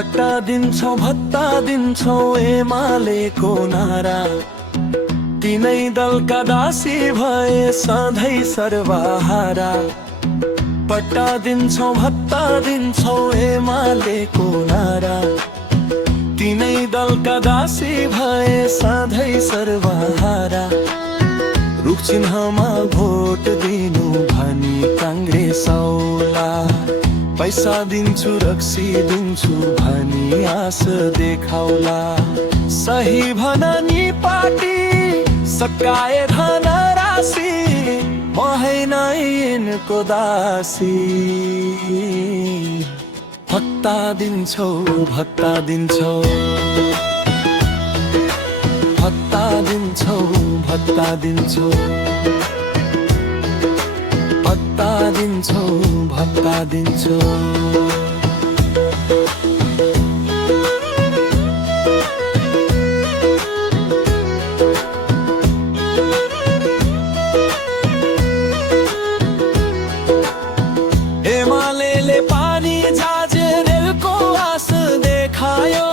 पट्टा दिन्छौ भत्ता दिन्छौ एमालेको नारा, तिनै दलका दासी भए सधैँ सर्वहारा। पट्टा दिन्छौ भत्ता दिन्छौ एमालेको नारा, तिनै दलका दासी भए सधैँ सर्वहारा। रुख चिन्हमा भोट दिनु भनी काङ्ग्रेस औला, पैसा दिन्छु रक्सी दिन्छु भनी आस देखाउला। सही भन नि पार्टी सकाए धन राशि, म हैन यिनको दासी। भत्ता दिन्छौ भत्ता दिन्छौ, भत्ता दिन्छौ भत्ता दिन्छौ, भत्ता दिन्छौ भत्ता दिन्छौ। एमालेले पानी जहाज रेलको आस देखायो,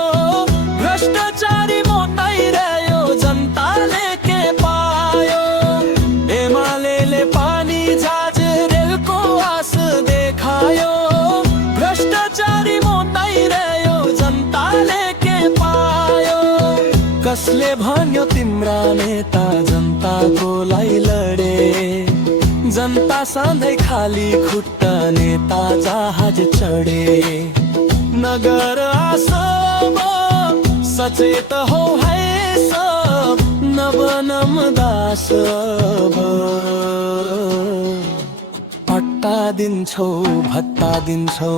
भ्रष्टाचारी मोटाइरह्यो जनताले के पायो। एमालेले पानी जहाज रेलको आस देखायो, भ्रष्टाचारी मोटाइरह्यो जनताले के पायो। कसले भन्यो तिम्रा नेता जनताको लागि लडे, जनता सधैँ खाली खुट्टा नेता जहाज चढे। नगर आसब सचेत हो है सब, नबनम दास अब। पट्टा दिन्छौ भत्ता दिन्छौ,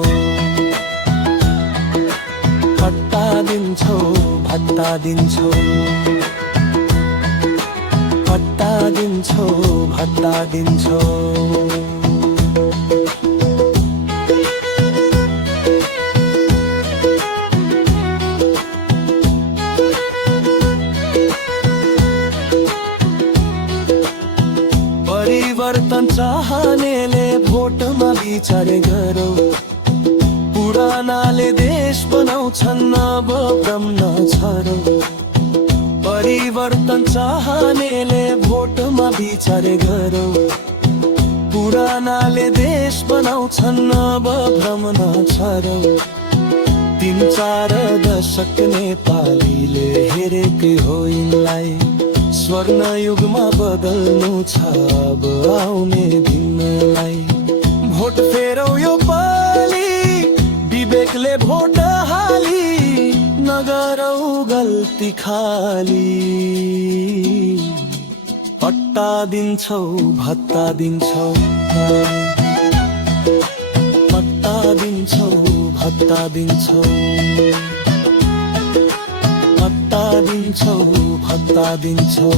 पट्टा दिन्छौ भत्ता दिन्छौ, पट्टा दिन्छौ भत्ता दिन्छौ। परिवर्तन चाहनेले भोटमा विचार गरौ, पुरानाले देश बनाउँछन् नव भ्रम नछरौ। परिवर्तन चाहनेले भोटमा विचार गरौ, पुरानाले देश बनाउँछन् नव भ्रम नछरौ। 3-4 दशक नेपालीले हेरेकै हो यिनलाई, स्वर्ण युगमा बदल्नु छ अब आउने दिनलाई। भोट फेरौ यो पाली विवेकले भोट हाली, नगरौ गल्ती खाली। पट्टा दिन्छौ भत्ता दिन्छौ, पट्टा दिन्छौ भत्ता दिन्छौ, पट्टा दिन्छौ भत्ता दिन्छौ।